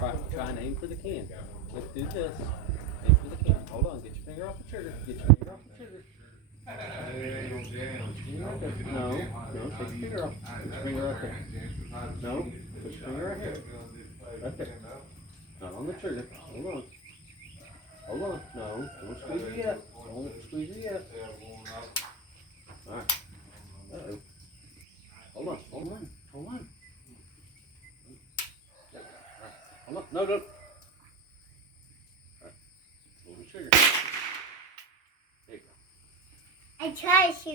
Try and aim for the can. Let's do this. Aim for the can. Hold on. Get your finger off the trigger. Get your finger off the trigger. No, no, take your finger off. Put your finger right there. No, put your finger right here. Right there. Not on the trigger. Hold on. Hold on. No, don't squeeze it yet. Don't squeeze it yet. Alright. Uh-oh. Hold on. Hold on. Hold on. Hold on. No, no. Alright. Pull the trigger. There you go. I tried to.